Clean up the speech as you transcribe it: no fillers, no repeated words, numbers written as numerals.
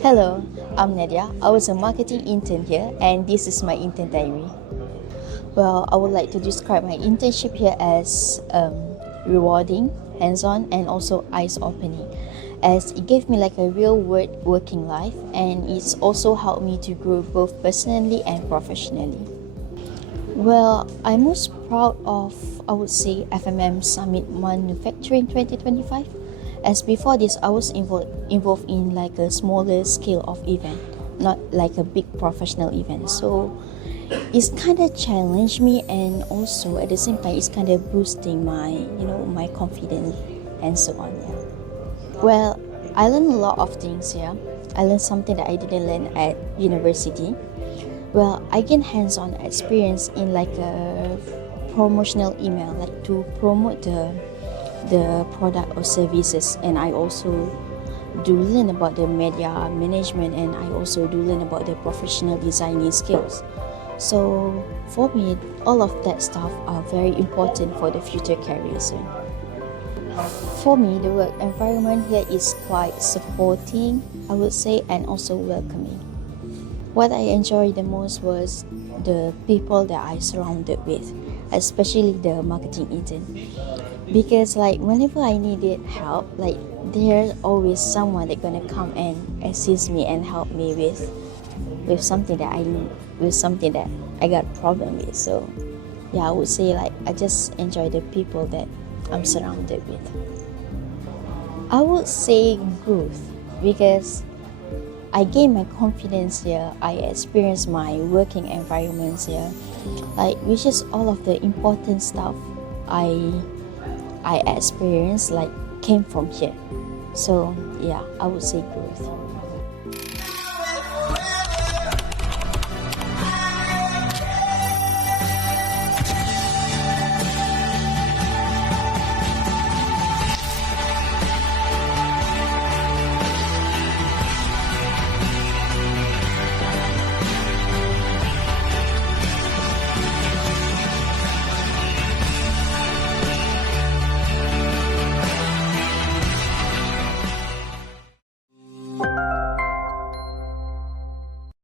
Hello, I'm Nadia. I was a marketing intern here, and this is my intern diary. Well, I would like to describe my internship here as rewarding, hands-on, and also eyes-opening, as it gave me like a real world working life, and it's also helped me to grow both personally and professionally. Well, I'm most proud of, I would say, FMM Summit Manufacturing 2025. As before this, I was involved in like a smaller scale of event, not like a big professional event. So it's kind of challenged me, and also at the same time, it's kind of boosting my confidence and so on. Yeah. Well, I learned a lot of things here. I learned something that I didn't learn at university. Well, I gain hands-on experience in like a promotional email, like to promote the product or services, and I also do learn about the media management, and I also do learn about the professional designing skills. So for me, all of that stuff are very important for the future career soon. For me, the work environment here is quite supporting, I would say, and also welcoming. What I enjoyed the most was the people that I surrounded with, especially the marketing intern. Because like whenever I needed help, like there's always someone that gonna come and assist me and help me with something that I need, with something that I got problem with. So yeah, I would say like I just enjoy the people that I'm surrounded with. I would say growth, because I gain my confidence here. I experience my working environments here, like which is all of the important stuff I experienced like came from here. So yeah, I would say growth.